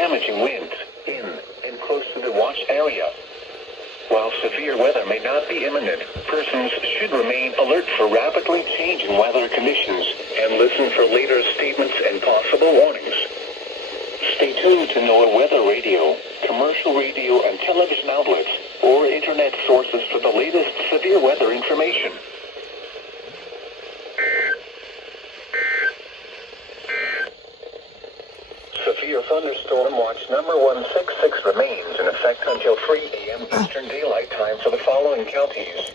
damaging winds in and close to the watch area. While severe weather may not be imminent, persons should remain alert for rapidly changing weather conditions and listen for later statements and possible warnings. Stay tuned to NOAA weather radio, commercial radio and television outlets, or internet sources for the latest severe weather information. Severe thunderstorm watch number 166 remains in effect until 3 a.m. Eastern Daylight Time for the following counties: